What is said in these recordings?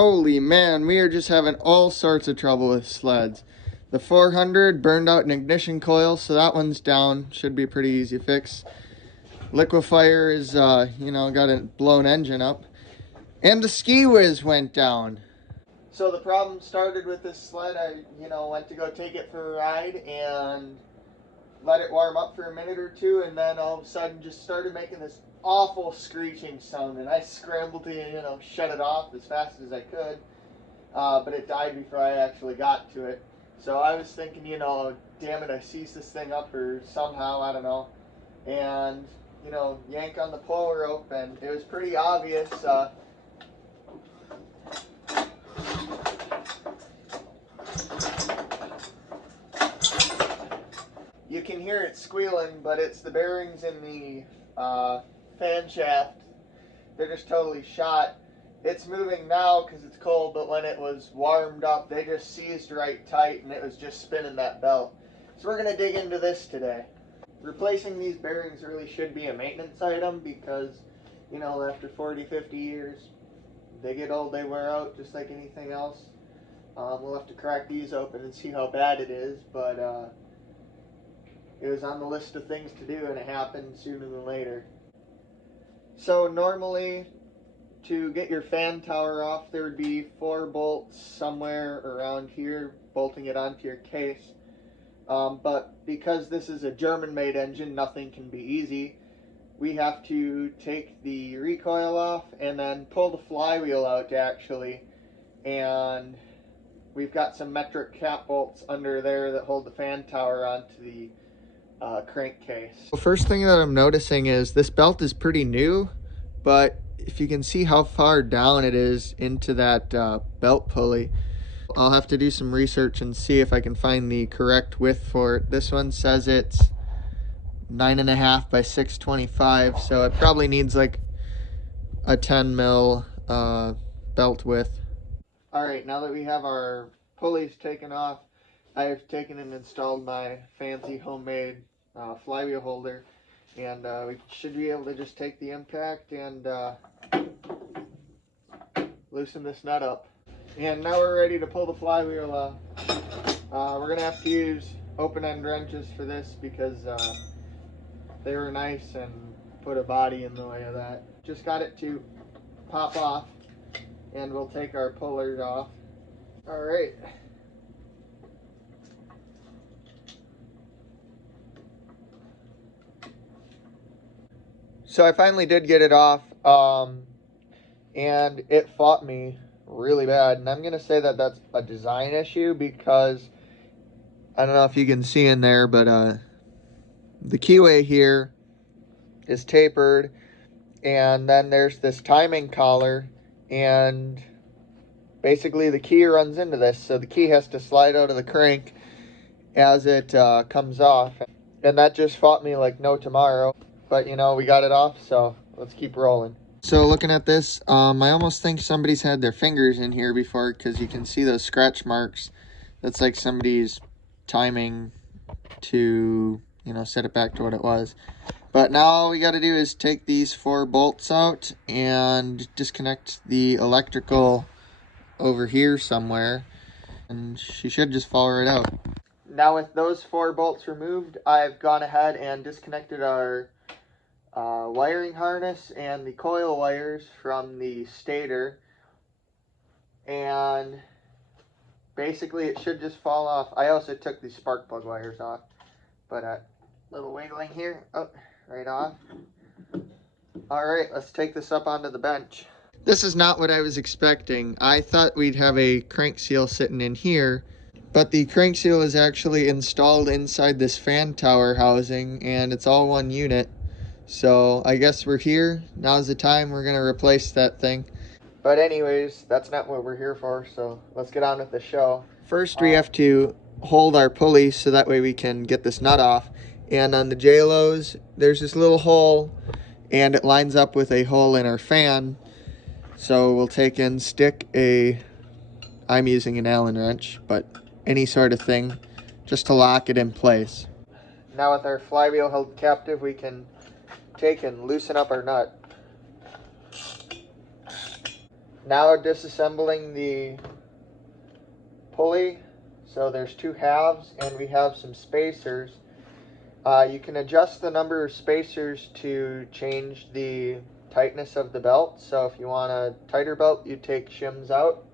Holy man, we are just having all sorts of trouble with sleds. The 400 burned out an ignition coil, so that one's down. Should be a pretty easy fix. Liquefier is, got a blown engine up. And the ski whiz went down. So the problem started with this sled. I, went to go take it for a ride and let it warm up for a minute or two, and then all of a sudden just started making this awful screeching sound, and I scrambled to, shut it off as fast as I could, but it died before I actually got to it. So I was thinking, damn it, I seized this thing up or somehow, I don't know, and, yank on the pull rope, and it was pretty obvious. You can hear it squealing, but it's the bearings in the fan shaft. They're just totally shot. It's moving now because it's cold, but when it was warmed up, they just seized right tight, and it was just spinning that belt. So we're going to dig into this today. Replacing these bearings really should be a maintenance item because, after 40, 50 years, they get old, they wear out just like anything else. We'll have to crack these open and see how bad it is, but it was on the list of things to do, and it happened sooner than later. So normally, to get your fan tower off, there would be 4 bolts somewhere around here, bolting it onto your case. But because this is a German-made engine, nothing can be easy. We have to take the recoil off and then pull the flywheel out, actually. And we've got some metric cap bolts under there that hold the fan tower onto the crankcase. Well, first thing that I'm noticing is this belt is pretty new, but if you can see how far down it is into that belt pulley, I'll have to do some research and see if I can find the correct width for it. This one says it's 9.5 by 625, so it probably needs like a 10 mil belt width. Alright, now that we have our pulleys taken off, I have taken and installed my fancy homemade flywheel holder, and we should be able to just take the impact and loosen this nut up. And now we're ready to pull the flywheel off. We're going to have to use open-end wrenches for this because they were nice and put a body in the way of that. Just got it to pop off, and we'll take our pullers off. Alright. So I finally did get it off, and it fought me really bad. And I'm going to say that that's a design issue because, I don't know if you can see in there, but the keyway here is tapered, and then there's this timing collar, and basically the key runs into this, so the key has to slide out of the crank as it comes off. And that just fought me like no tomorrow. But, we got it off, so let's keep rolling. So looking at this, I almost think somebody's had their fingers in here before because you can see those scratch marks. That's like somebody's timing to, set it back to what it was. But now all we got to do is take these 4 bolts out and disconnect the electrical over here somewhere. And she should just fall right out. Now with those 4 bolts removed, I've gone ahead and disconnected our wiring harness and the coil wires from the stator, and basically it should just fall off. I also took the spark plug wires off, but little wiggling here, right off. Alright, let's take this up onto the bench. This is not what I was expecting. I thought we'd have a crank seal sitting in here, but the crank seal is actually installed inside this fan tower housing, and it's all one unit. So I guess we're here. Now's the time we're going to replace that thing. But anyways, that's not what we're here for, so let's get on with the show. First we have to hold our pulley so that way we can get this nut off. And on the JLOs, there's this little hole, and it lines up with a hole in our fan. So we'll take and stick I'm using an Allen wrench, but any sort of thing, just to lock it in place. Now with our flywheel held captive, we can take and loosen up our nut. Now disassembling the pulley. So there's two halves and we have some spacers. You can adjust the number of spacers to change the tightness of the belt. So if you want a tighter belt, you take shims out.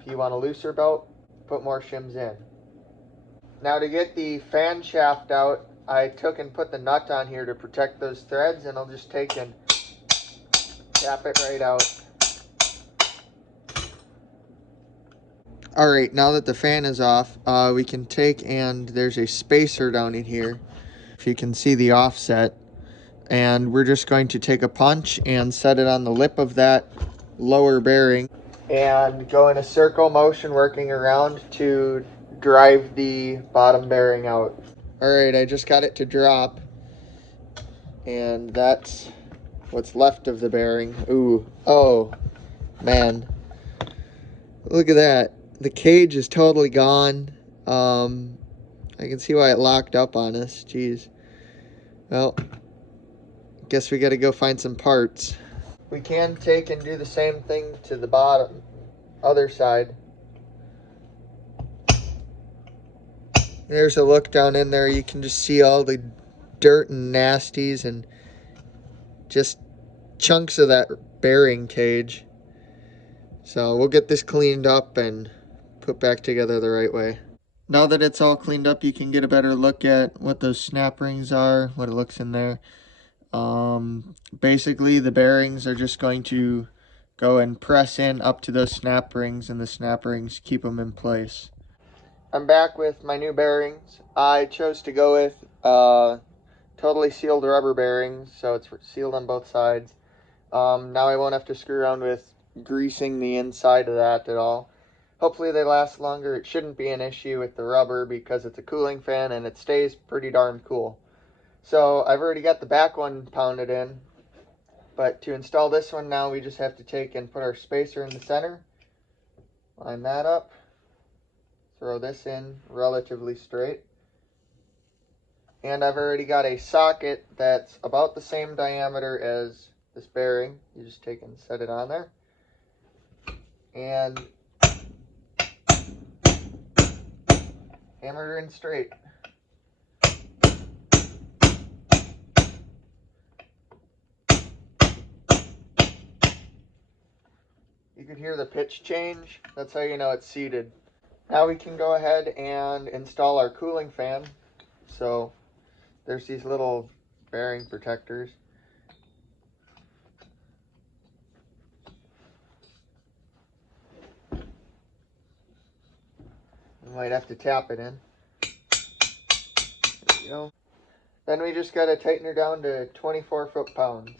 If you want a looser belt, put more shims in. Now to get the fan shaft out, I took and put the nut on here to protect those threads, and I'll just take and tap it right out. Alright, now that the fan is off, we can take and there's a spacer down in here, if you can see the offset, and we're just going to take a punch and set it on the lip of that lower bearing and go in a circle motion working around to drive the bottom bearing out. Alright, I just got it to drop, and that's what's left of the bearing. Ooh, oh man, look at that. The cage is totally gone. I can see why it locked up on us. Jeez. Well, guess we gotta go find some parts. We can take and do the same thing to the bottom, other side. There's a look down in there. You can just see all the dirt and nasties and just chunks of that bearing cage. So we'll get this cleaned up and put back together the right way. Now that it's all cleaned up, you can get a better look at what those snap rings are, what it looks in there. Basically, the bearings are just going to go and press in up to those snap rings, and the snap rings keep them in place. I'm back with my new bearings. I chose to go with totally sealed rubber bearings, so it's sealed on both sides. Now I won't have to screw around with greasing the inside of that at all. Hopefully they last longer. It shouldn't be an issue with the rubber because it's a cooling fan and it stays pretty darn cool. So I've already got the back one pounded in, but to install this one now we just have to take and put our spacer in the center, line that up, throw this in relatively straight, and I've already got a socket that's about the same diameter as this bearing. You just take and set it on there, and hammer it in straight. You can hear the pitch change. That's how you know it's seated. Now we can go ahead and install our cooling fan. So there's these little bearing protectors. You might have to tap it in. There you go. Then we just got to tighten her down to 24 foot-pounds.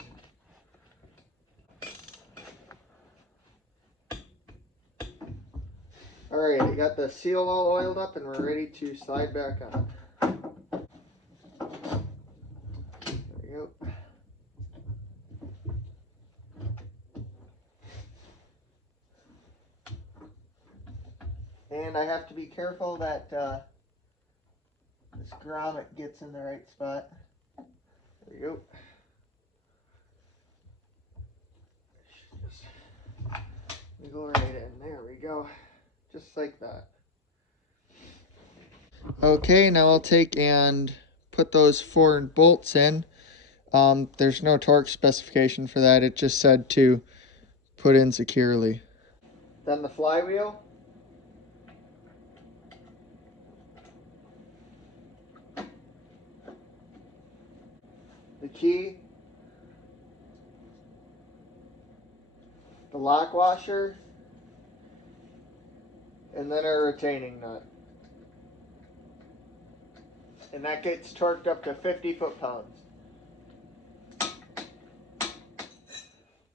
Alright, I got the seal all oiled up and we're ready to slide back on. There we go. And I have to be careful that this grommet gets in the right spot. There you go. Just go right in. There we go. Just like that. Okay, now I'll take and put those 4 bolts in. There's no torque specification for that. It just said to put in securely. Then the flywheel. The key. The lock washer. And then our retaining nut. And that gets torqued up to 50 foot-pounds.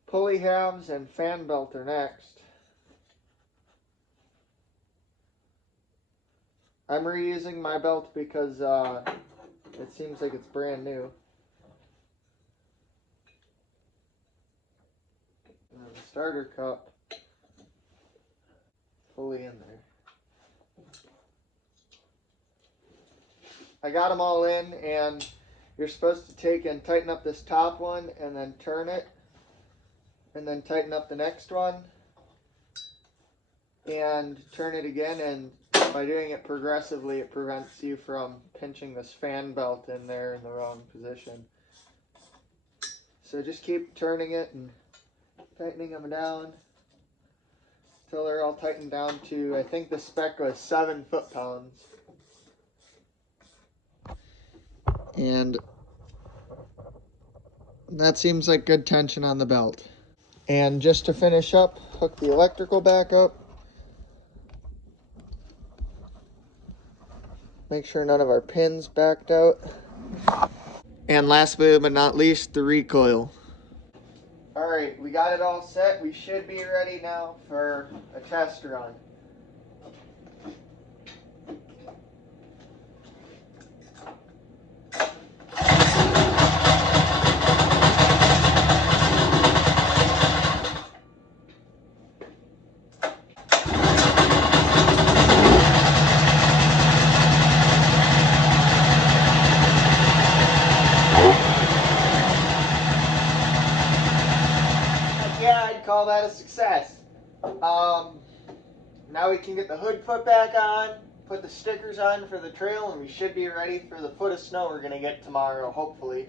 Pulley halves and fan belt are next. I'm reusing my belt because it seems like it's brand new. And then the starter cup. Fully in there. I got them all in, and you're supposed to take and tighten up this top one and then turn it and then tighten up the next one and turn it again, and by doing it progressively it prevents you from pinching this fan belt in there in the wrong position. So just keep turning it and tightening them down until they're all tightened down to, I think the spec was 7 foot-pounds. And that seems like good tension on the belt. And just to finish up, hook the electrical back up. Make sure none of our pins backed out. And last but not least, the recoil. Alright, we got it all set. We should be ready now for a test run. Yeah, I'd call that a success. Now we can get the hood put back on, put the stickers on for the trail, and we should be ready for the foot of snow we're going to get tomorrow, hopefully.